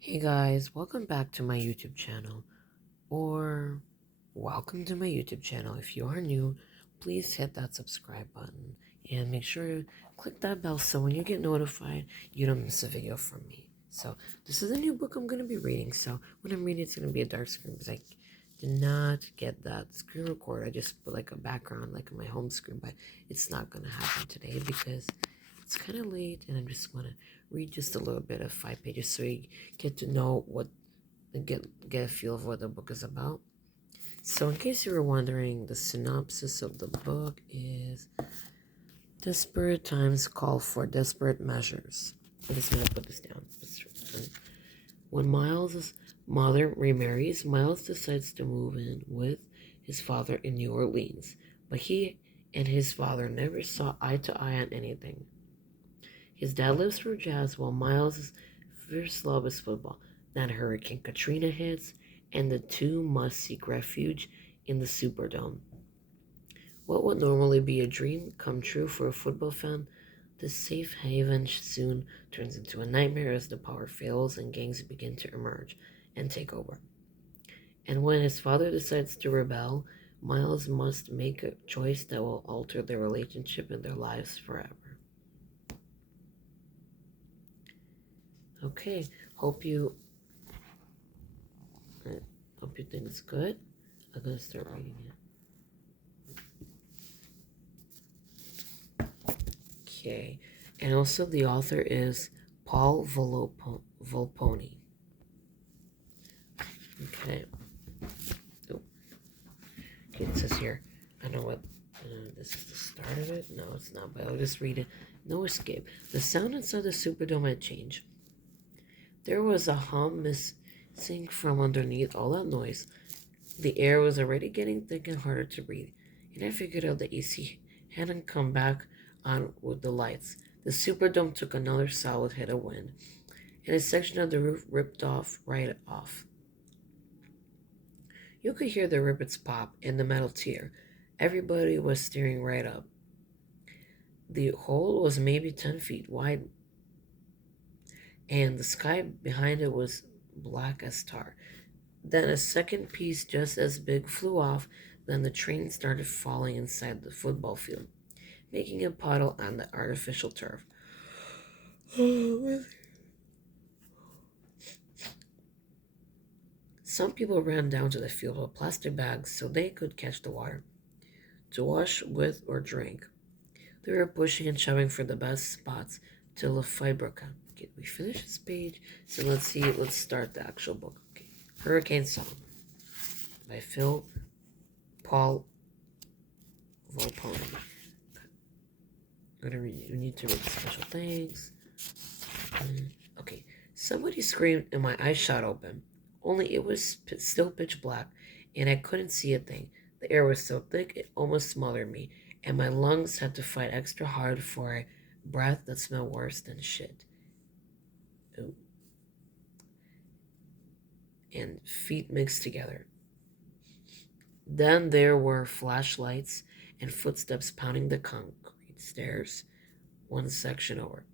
Hey guys, welcome back to my YouTube channel, or welcome to my YouTube channel. If you are new, please hit that subscribe button and make sure to click that bell so when you get notified, you don't miss a video from me. So this is a new book I'm going to be reading, so when I'm reading it's going to be a dark screen because I did not get that screen record. I just put like a background like on my home screen, but it's not going to happen today because it's kind of late and I just want to read just a little bit of 5 pages so you get to know what and get a feel of what the book is about. So in case you were wondering, the synopsis of the book is desperate times call for desperate measures. I'm just gonna put this down. When Miles' mother remarries, Miles decides to move in with his father in New Orleans, but he and his father never saw eye to eye on anything. His dad lives for jazz while Miles' first love is football. Then Hurricane Katrina hits, and the two must seek refuge in the Superdome. What would normally be a dream come true for a football fan, this safe haven soon turns into a nightmare as the power fails and gangs begin to emerge and take over. And when his father decides to rebel, Miles must make a choice that will alter their relationship and their lives forever. Okay, hope you hope you think it's good. I'm gonna start reading it. Okay, and also the author is Paul Volponi. Okay. Oh, okay, it says here. I know what. This is the start of it. No, it's not. But I'll just read it. No escape. The sound inside the Superdome had changed. There was a hum missing from underneath all that noise. The air was already getting thick and harder to breathe, and I figured out the AC hadn't come back on with the lights. The Superdome took another solid hit of wind, and a section of the roof ripped right off. You could hear the rivets pop and the metal tear. Everybody was staring right up. The hole was maybe 10 feet wide, and the sky behind it was black as tar. Then a second piece just as big flew off. Then the train started falling inside the football field, making a puddle on the artificial turf. Some people ran down to the field with plastic bags so they could catch the water to wash with or drink. They were pushing and shoving for the best spots till the fight broke out. Okay, we finished this page, so let's start the actual book. Okay. Hurricane Song by Paul Volponi. We need to read the special things. Okay, somebody screamed and my eyes shot open. Only it was still pitch black, and I couldn't see a thing. The air was so thick it almost smothered me, and my lungs had to fight extra hard for a breath that smelled worse than shit. Ooh. And feet mixed together. Then there were flashlights and footsteps pounding the concrete stairs one section over.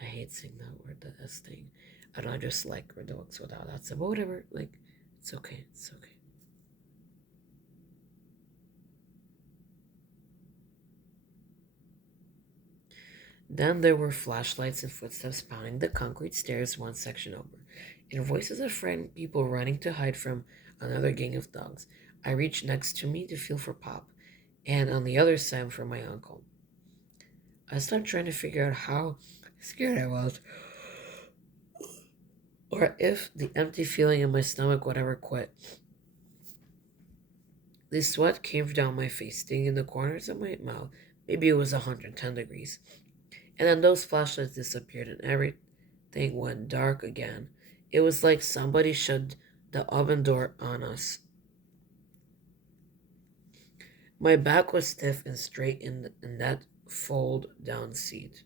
I hate saying that word, the S thing. I don't know, I just like read the books without that stuff. But whatever, like, it's okay, it's okay. Then there were flashlights and footsteps pounding the concrete stairs one section over, and voices of frightened people running to hide from another gang of thugs. I reached next to me to feel for Pop, and on the other side for my uncle. I stopped trying to figure out how scared I was, or if the empty feeling in my stomach would ever quit. The sweat came down my face, stinging the corners of my mouth. Maybe it was 110 degrees. And then those flashlights disappeared and everything went dark again. It was like somebody shut the oven door on us. My back was stiff and straight in that fold-down seat,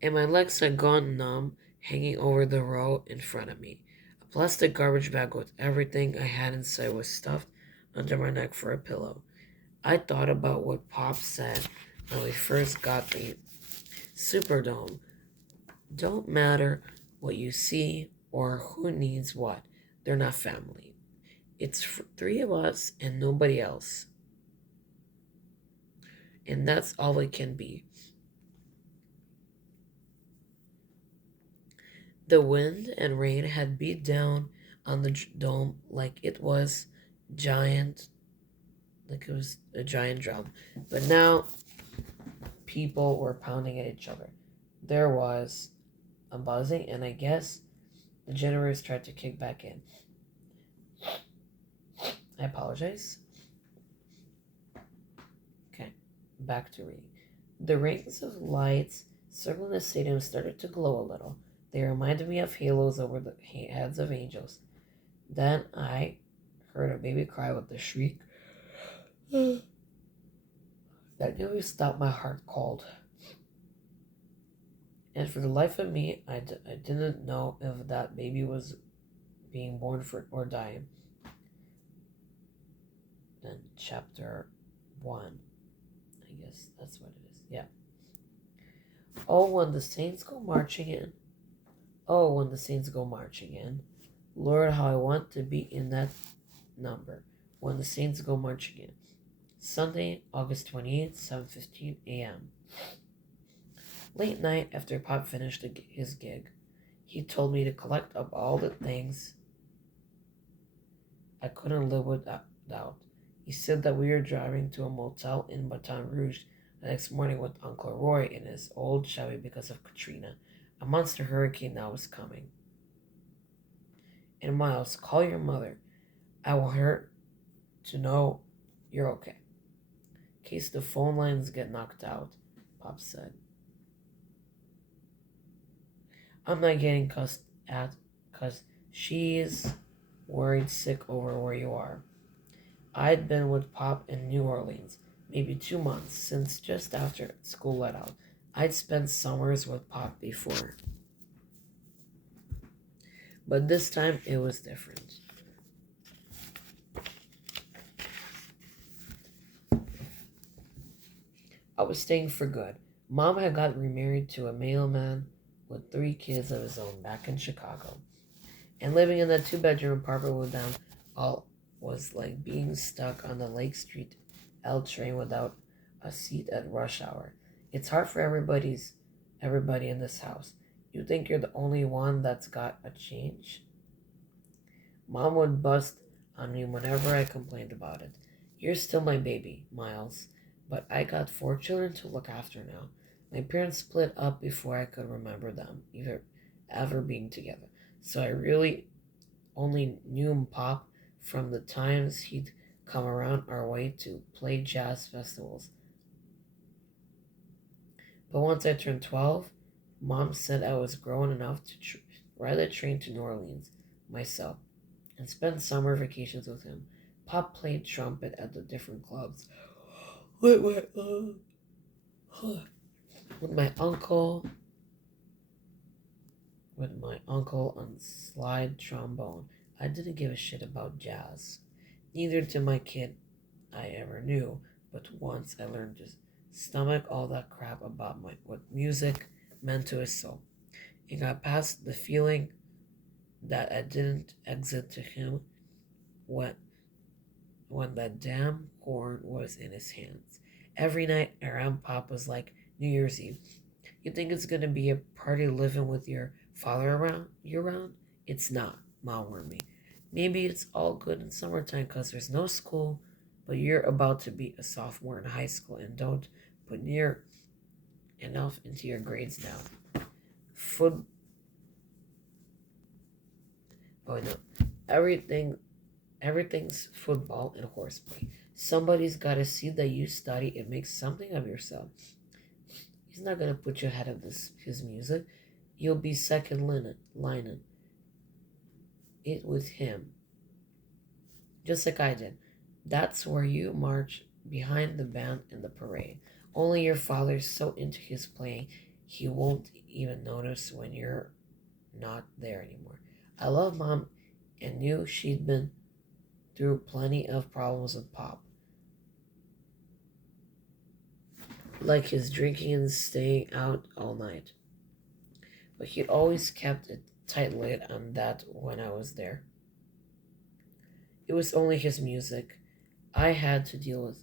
and my legs had gone numb, hanging over the row in front of me. A plastic garbage bag with everything I had inside was stuffed under my neck for a pillow. I thought about what Pop said when we first got the Superdome. Don't matter what you see or who needs what. They're not family. It's three of us and nobody else. And that's all it can be. The wind and rain had beat down on the dome like it was a giant drum. But now people were pounding at each other. There was a buzzing, and I guess the generators tried to kick back in. I apologize. Okay, back to reading. The rings of lights circling the stadium started to glow a little. They reminded me of halos over the heads of angels. Then I heard a baby cry with a shriek that nearly stopped my heart cold. And for the life of me, I didn't know if that baby was being born for or dying. Then chapter 1. I guess that's what it is. Yeah. Oh, when the saints go marching in. Oh, when the saints go marching in. Lord, how I want to be in that number. When the saints go marching in. Sunday, August 28th, 7:15 a.m. Late night after Pop finished his gig, he told me to collect up all the things I couldn't live without. He said that we were driving to a motel in Baton Rouge the next morning with Uncle Roy in his old Chevy because of Katrina. A monster hurricane now was coming. And Miles, call your mother. I want her to know you're okay. In case the phone lines get knocked out, Pop said. I'm not getting cussed at because she's worried sick over where you are. I'd been with Pop in New Orleans, maybe 2 months, since just after school let out. I'd spent summers with Pop before. But this time it was different. I was staying for good. Mom had got remarried to a mailman with 3 kids of his own back in Chicago. And living in that 2-bedroom apartment with them all was like being stuck on the Lake Street L train without a seat at rush hour. It's hard for everybody in this house. You think you're the only one that's got a change? Mom would bust on me whenever I complained about it. You're still my baby, Miles, but I got 4 children to look after now. My parents split up before I could remember them ever being together. So I really only knew Pop from the times he'd come around our way to play jazz festivals. But once I turned 12, Mom said I was grown enough to ride a train to New Orleans myself and spend summer vacations with him. Pop played trumpet at the different clubs with my uncle on slide trombone. I didn't give a shit about jazz. Neither did my kid I ever knew, but once I learned to stomach all that crap about what music meant to his soul. It got past the feeling that I didn't exit to him when that damn horn was in his hands. Every night around Pop was like New Year's Eve. You think it's gonna be a party living with your father around? It's not, Mom warned me. Maybe it's all good in summertime because there's no school, but you're about to be a sophomore in high school and don't put near enough into your grades now. Oh no, everything's football and horseplay. Somebody's got to see that you study and make something of yourself. He's not gonna put you ahead of his music. You'll be second lining it with him, just like I did. That's where you march behind the band in the parade. Only your father's so into his playing, he won't even notice when you're not there anymore. I love Mom and knew she'd been through plenty of problems with Pop, like his drinking and staying out all night. but he'd always kept a tight lid on that when I was there. It was only his music I had to deal with.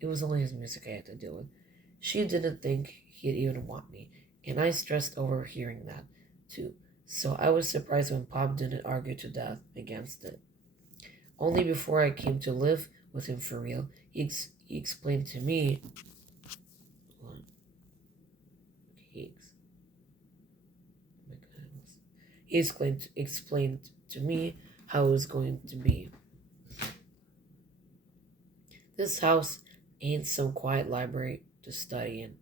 It was only his music I had to deal with. She didn't think he'd even want me, and I stressed over hearing that, too. So I was surprised when Pop didn't argue to death against it. Only before I came to live with him for real, he explained to me. He, ex- oh my goodness. Explained to me how it was going to be. This house ain't some quiet library to study in.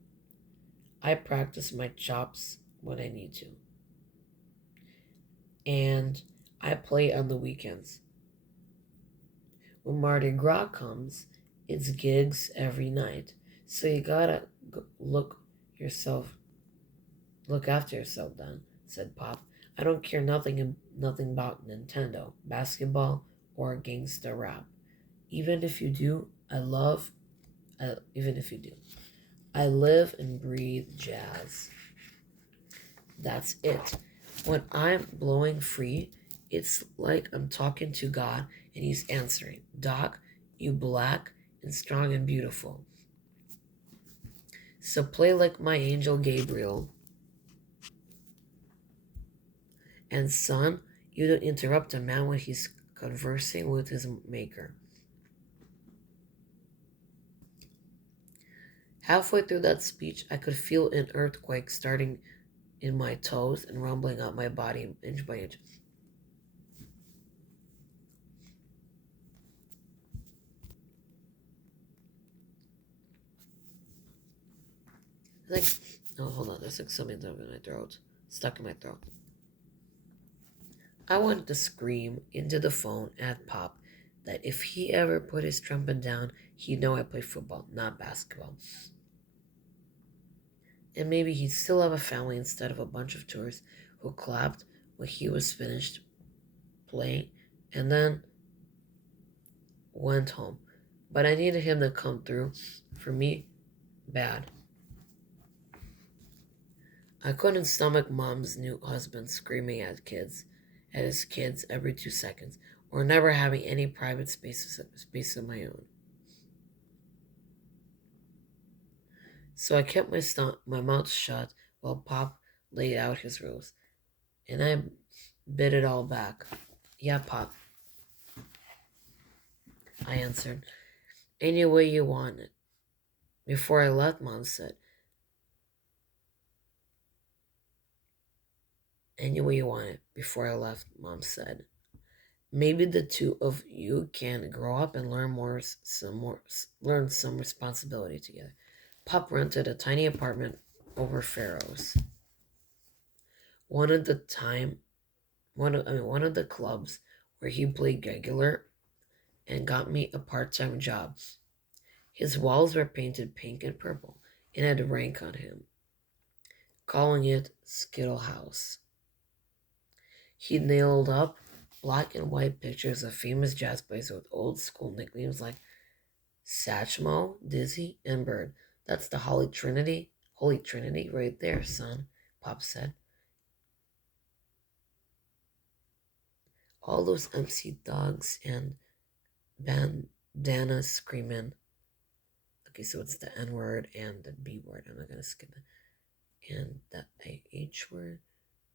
I practice my chops when I need to, and I play on the weekends. When Mardi Gras comes, it's gigs every night. So you gotta yourself, look after yourself, then," said Pop. "I don't care nothing about Nintendo, basketball, or gangsta rap. Even if you do, even if you do, I live and breathe jazz. That's it. When I'm blowing free, it's like I'm talking to God and He's answering. Doc, you black and strong and beautiful. So play like my angel Gabriel. And son, you don't interrupt a man when he's conversing with his maker." Halfway through that speech, I could feel an earthquake starting in my toes and rumbling up my body inch by inch. Like, oh, hold on, there's like something in my throat, stuck in my throat. I wanted to scream into the phone at Pop that if he ever put his trumpet down, he'd know I play football, not basketball. And maybe he'd still have a family instead of a bunch of tourists who clapped when he was finished playing and then went home. But I needed him to come through for me bad. I couldn't stomach Mom's new husband screaming at his kids every 2 seconds, or never having any private space of my own. So I kept my mouth shut while Pop laid out his rules, and I bit it all back. "Yeah, Pop," I answered. "Any way you want it." Before I left, Mom said, "Any way you want it." Before I left, Mom said, "Maybe the two of you can grow up and learn some responsibility together." Pop rented a tiny apartment over Pharaoh's. One of the time, one of the clubs where he played regular and got me a part-time job. His walls were painted pink and purple and had rank on him, calling it Skittle House. He nailed up black and white pictures of famous jazz players with old school nicknames like Satchmo, Dizzy, and Bird. "That's the Holy Trinity right there, son," Pop said. All those MC dogs and bandanas screaming. Okay, so it's the N word and the B word. I'm not gonna skip it. And the H word.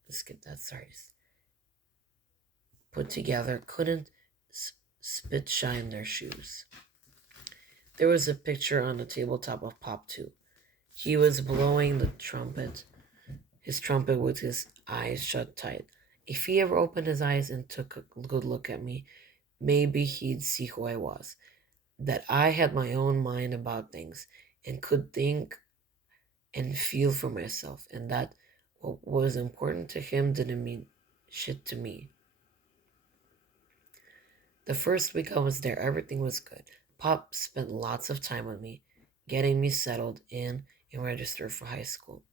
Let's skip that. Sorry. Put together couldn't spit shine their shoes. There was a picture on the tabletop of Pop too. He was blowing his trumpet with his eyes shut tight. If he ever opened his eyes and took a good look at me, maybe he'd see who I was. That I had my own mind about things and could think and feel for myself, and that what was important to him didn't mean shit to me. The first week I was there, everything was good. Pop spent lots of time with me, getting me settled in and registered for high school.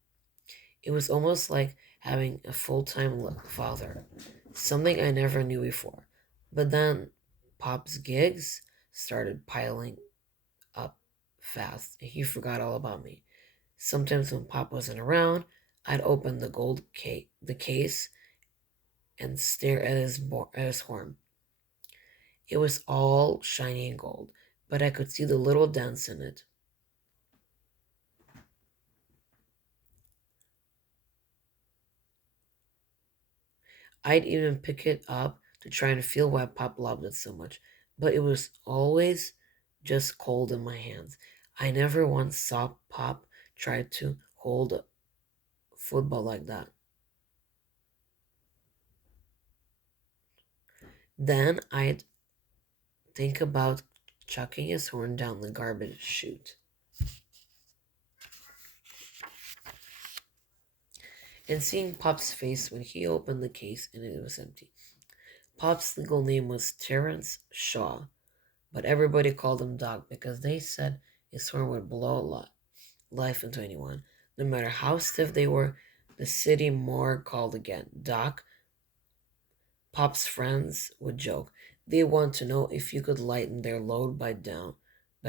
It was almost like having a full-time father, something I never knew before. But then Pop's gigs started piling up fast, and he forgot all about me. Sometimes when Pop wasn't around, I'd open the case, and stare at his horn. It was all shiny and gold, but I could see the little dents in it. I'd even pick it up to try and feel why Pop loved it so much, but it was always just cold in my hands. I never once saw Pop try to hold a football like that. Then I'd think about chucking his horn down the garbage chute and seeing Pop's face when he opened the case and it was empty. Pop's legal name was Terence Shaw, but everybody called him Doc because they said his horn would blow a lot life into anyone. No matter how stiff they were, the city morgue called again. Doc, Pop's friends would joke. They want to know if you could lighten their load by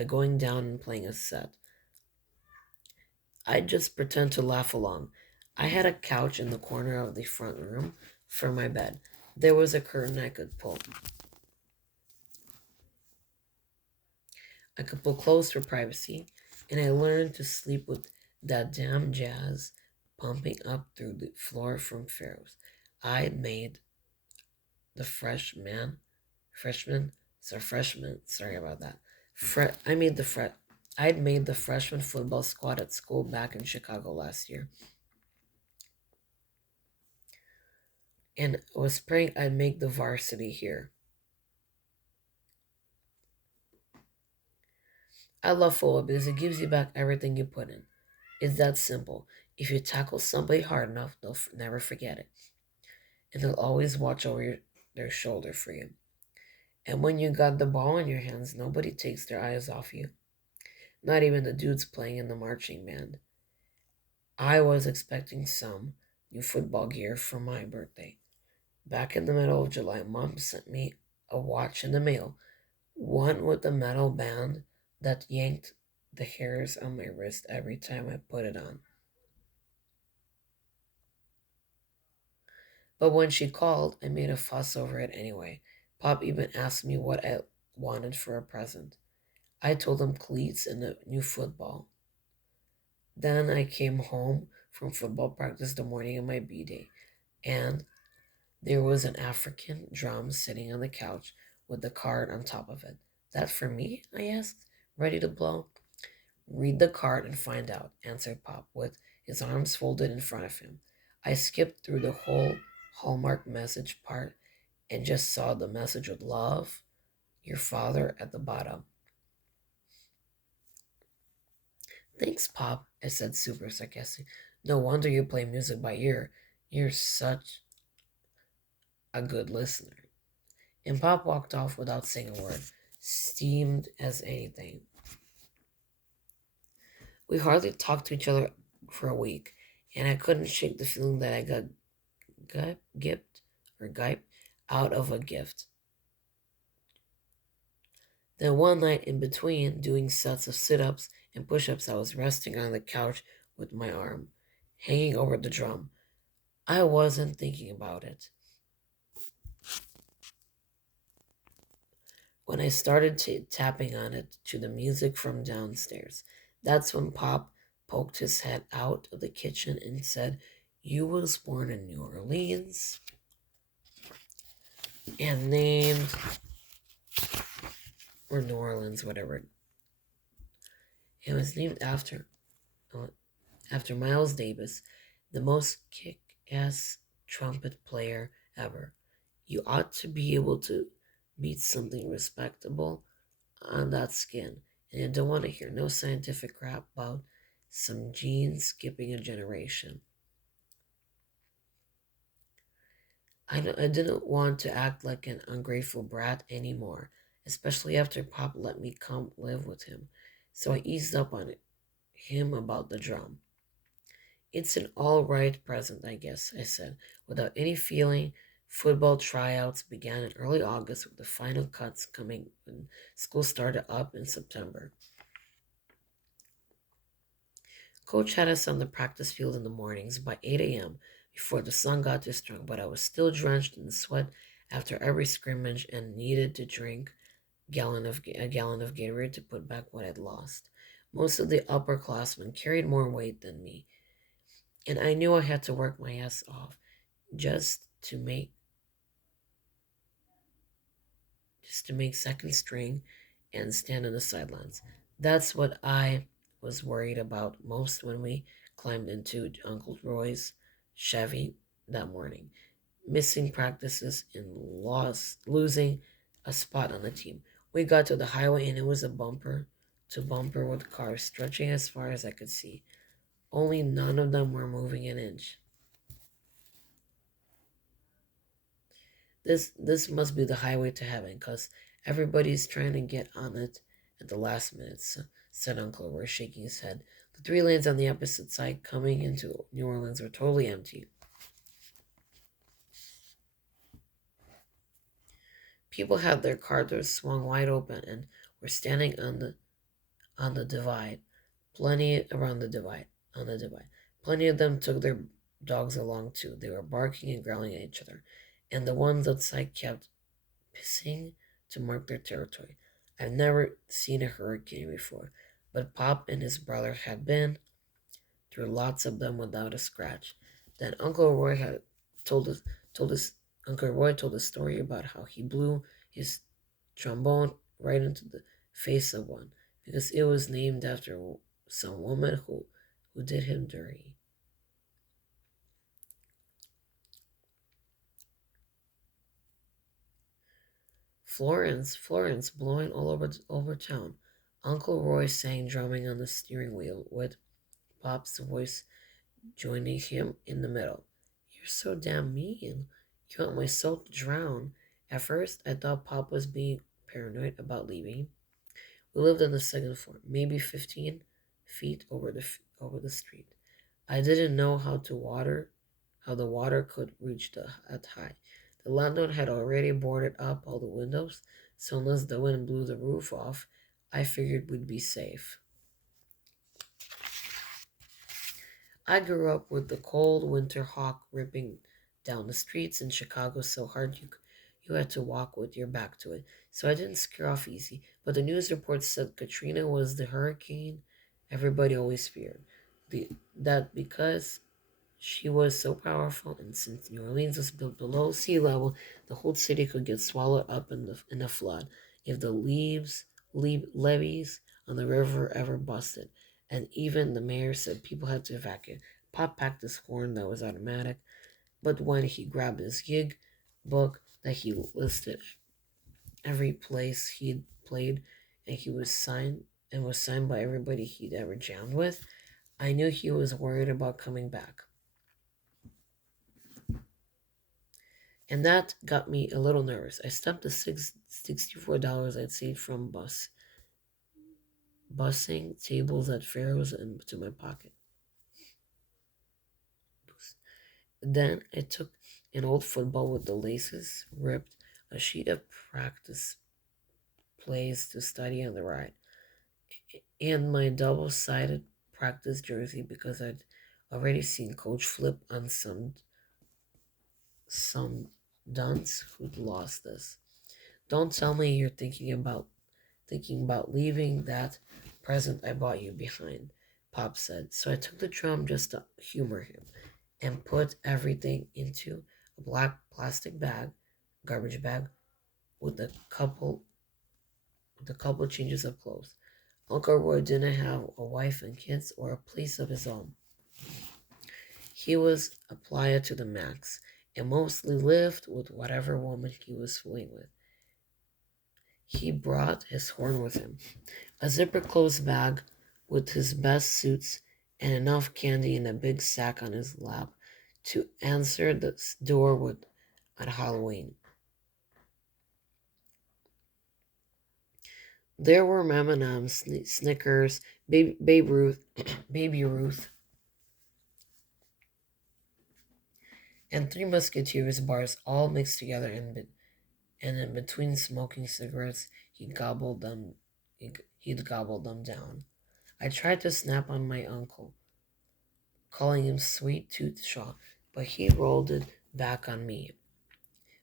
going down and playing a set. I'd just pretend to laugh along. I had a couch in the corner of the front room for my bed. There was a curtain I could pull. I could pull close for privacy, and I learned to sleep with that damn jazz pumping up through the floor from Pharaoh's. I'd made the freshman, sorry about that. I made the I'd made the freshman football squad at school back in Chicago last year. And was praying I'd make the varsity here. I love football because it gives you back everything you put in. It's that simple. If you tackle somebody hard enough, they'll never forget it. And they'll always watch over their shoulder for you. And when you got the ball in your hands, nobody takes their eyes off you. Not even the dudes playing in the marching band. I was expecting some new football gear for my birthday. Back in the middle of July, Mom sent me a watch in the mail, one with a metal band that yanked the hairs on my wrist every time I put it on. But when she called, I made a fuss over it anyway. Pop even asked me what I wanted for a present. I told him cleats and a new football. Then I came home from football practice the morning of my B day, and there was an African drum sitting on the couch with the card on top of it. That for me? I asked, ready to blow. Read the card and find out, answered Pop, with his arms folded in front of him. I skipped through the whole Hallmark message part and just saw the message with love, your father at the bottom. Thanks, Pop, I said super sarcastic. No wonder you play music by ear. You're such a good listener. And Pop walked off without saying a word, steamed as anything. We hardly talked to each other for a week, and I couldn't shake the feeling that I got giped out of a gift. Then one night in between doing sets of sit ups and push ups, I was resting on the couch with my arm hanging over the drum. I wasn't thinking about it. When I started tapping on it to the music from downstairs, that's when Pop poked his head out of the kitchen and said, "You was born in New Orleans and named, or New Orleans, whatever. It was named uh, after Miles Davis, the most kick-ass trumpet player ever. You ought to be able to beat something respectable on that skin. And I don't want to hear no scientific crap about some genes skipping a generation." I didn't want to act like an ungrateful brat anymore, especially after Pop let me come live with him. So I eased up on him about the drum. "It's an all right present, I guess," I said, without any feeling. Football tryouts began in early August, with the final cuts coming when school started up in September. Coach had us on the practice field in the mornings by 8 a.m. before the sun got too strong, but I was still drenched in sweat after every scrimmage and needed to drink a gallon of Gatorade to put back what I'd lost. Most of the upperclassmen carried more weight than me, and I knew I had to work my ass off just to make second string and stand on the sidelines. That's what I was worried about most when we climbed into Uncle Roy's Chevy that morning. Missing practices and losing a spot on the team. We got to the highway and it was a bumper to bumper with cars stretching as far as I could see. Only none of them were moving an inch. This must be the highway to heaven, 'cause everybody's trying to get on it at the last minute, said Uncle Roy, shaking his head. The three lanes on the opposite side coming into New Orleans were totally empty. People had their car doors swung wide open and were standing on the divide. Plenty around the divide on the divide. Plenty of them took their dogs along too. They were barking and growling at each other, and the ones outside kept pissing to mark their territory. I've never seen a hurricane before, but Pop and his brother had been through lots of them without a scratch. Then told us told us Uncle Roy told a story about how he blew his trombone right into the face of one because it was named after some woman who did him dirty. Florence, blowing all over town. Uncle Roy sang, drumming on the steering wheel, with Pop's voice joining him in the middle. You're so damn mean. You want my soul to drown. At first, I thought Pop was being paranoid about leaving. We lived on the second floor, maybe 15 feet over the street. I didn't know how the water could reach that high. The landlord had already boarded up all the windows, so unless the wind blew the roof off, I figured we'd be safe. I grew up with the cold winter hawk ripping down the streets in Chicago so hard you had to walk with your back to it. So I didn't scare off easy. But the news reports said Katrina was the hurricane everybody always feared. That because she was so powerful, and since New Orleans was built below sea level, the whole city could get swallowed up in a flood if the levees on the river ever busted. And even the mayor said people had to evacuate. Pop packed his horn that was automatic, but when he grabbed his gig book that he listed every place he'd played and he was signed by everybody he'd ever jammed with, I knew he was worried about coming back. And that got me a little nervous. I stuffed the $64 I'd saved from busing tables at fairs into my pocket. Then I took an old football with the laces ripped, a sheet of practice plays to study on the ride, and my double-sided practice jersey because I'd already seen Coach flip on some dunce who'd lost this. Don't tell me you're thinking about leaving that present I bought you behind, Pop said. So I took the drum just to humor him and put everything into a black plastic garbage bag, with a couple changes of clothes. Uncle Roy didn't have a wife and kids or a place of his own. He was a playa to the max and mostly lived with whatever woman he was fooling with. He brought his horn with him, a zipper closed bag with his best suits, and enough candy in a big sack on his lap to answer the door with at Halloween. There were M&Ms, Snickers, Babe Ruth, Baby Ruth, and Three Musketeers bars all mixed together, and in between smoking cigarettes, he'd gobble them down. I tried to snap on my uncle, calling him Sweet Tooth Shaw, but he rolled it back on me.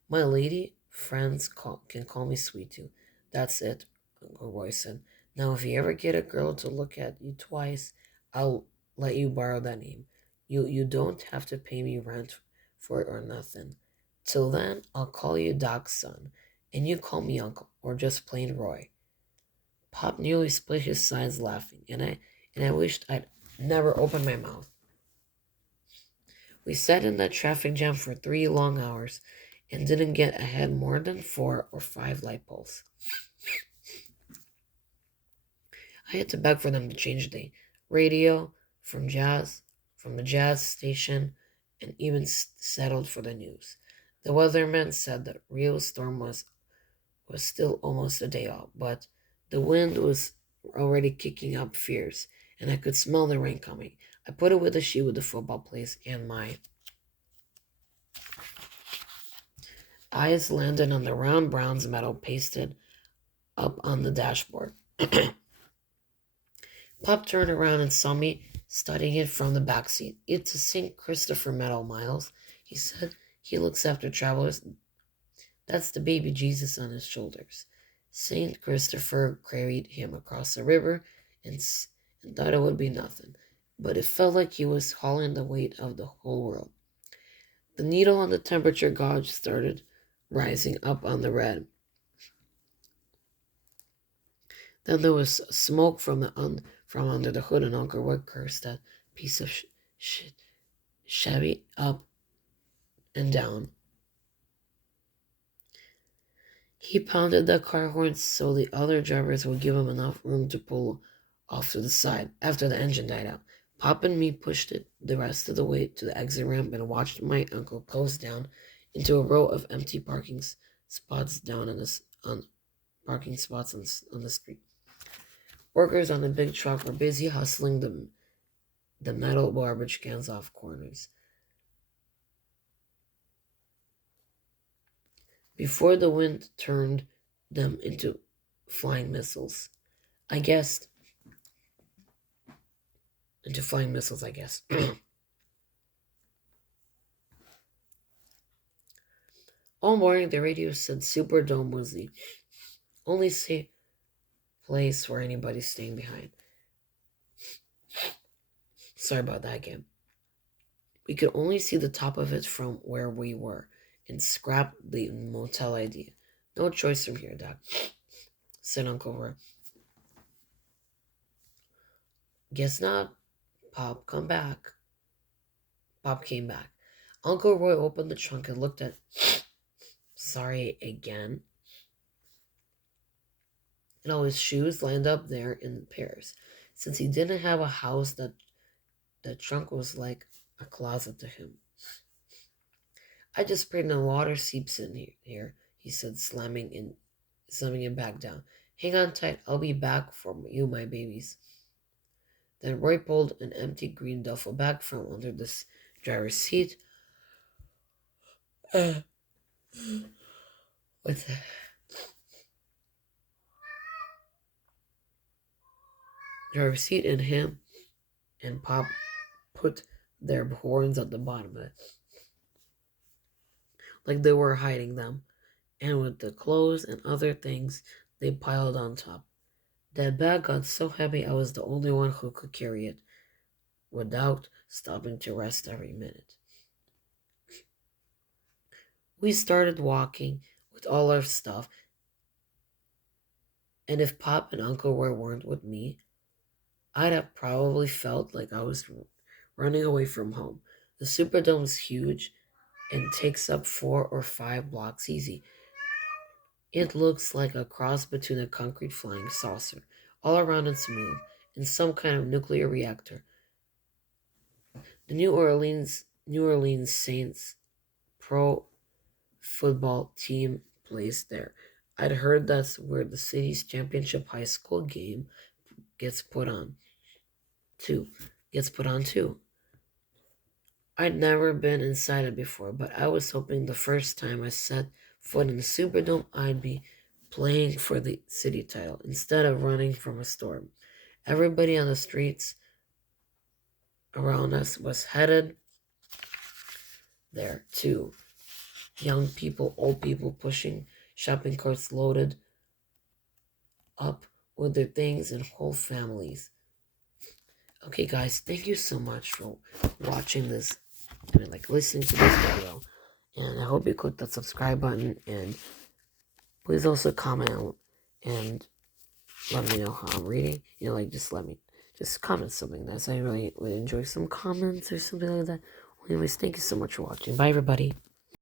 My lady friends can call me Sweet Tooth. That's it, Uncle Roy said. Now, if you ever get a girl to look at you twice, I'll let you borrow that name. You don't have to pay me rent for it or nothing. Till then, I'll call you Doc's son, and you call me Uncle, or just plain Roy. Pop nearly split his sides laughing, and I wished I'd never opened my mouth. We sat in that traffic jam for 3 long hours and didn't get ahead more than 4 or 5 light poles. I had to beg for them to change the radio from the jazz station, and even settled for the news. The weatherman said the real storm was still almost a day out, but the wind was already kicking up fierce, and I could smell the rain coming. I put it with the sheet with the football place, and my eyes landed on the round bronze medal pasted up on the dashboard. Pop turned around and saw me studying it from the back seat. It's a St. Christopher medal, Miles, he said. He looks after travelers. That's the baby Jesus on his shoulders. St. Christopher carried him across the river and thought it would be nothing, but it felt like he was hauling the weight of the whole world. The needle on the temperature gauge started rising up on the red. Then there was smoke from under the hood, and Uncle Rick cursed that piece of shit Chevy up and down. He pounded the car horn so the other drivers would give him enough room to pull off to the side after the engine died out. Pop and me pushed it the rest of the way to the exit ramp and watched my uncle coast down into a row of empty parking spots down on parking spots on the street. Workers on the big truck were busy hustling the metal garbage cans off corners. Before the wind turned them into flying missiles, I guess. All morning, the radio said Superdome was the only safe place for anybody staying behind. Sorry about that again. We could only see the top of it from where we were, and scrapped the motel idea. No choice from here, Doc, said Uncle Roy. Guess not. Pop, come back. Pop came back. Uncle Roy opened the trunk and looked at sorry again. And all his shoes lined up there in pairs. Since he didn't have a house, the trunk was like a closet to him. I just sprayed the water seeps in here, he said, slamming it back down. Hang on tight, I'll be back for you, my babies. Then Roy pulled an empty green duffel bag from under the driver's seat. With the driver's seat, and him and Pop put their horns at the bottom of it, like they were hiding them, and with the clothes and other things they piled on top. That bag got so heavy I was the only one who could carry it without stopping to rest every minute. We started walking with all our stuff, and if Pop and Uncle Roy weren't with me, I'd have probably felt like I was running away from home. The Superdome is huge and takes up 4 or 5 blocks easy. It looks like a cross between a concrete flying saucer, all around and smooth, and some kind of nuclear reactor. The New Orleans Saints pro football team plays there. I'd heard that's where the city's championship high school game gets put on too. I'd never been inside it before, but I was hoping the first time I set foot in the Superdome, I'd be playing for the city title instead of running from a storm. Everybody on the streets around us was headed there too. Young people, old people pushing shopping carts loaded up with their things and whole families. Okay, guys, thank you so much for watching this, listening to this video. And I hope you click that subscribe button, and please also comment and let me know how I'm reading. Just comment something nice. I really would enjoy some comments or something like that. Anyways, thank you so much for watching. Bye, everybody.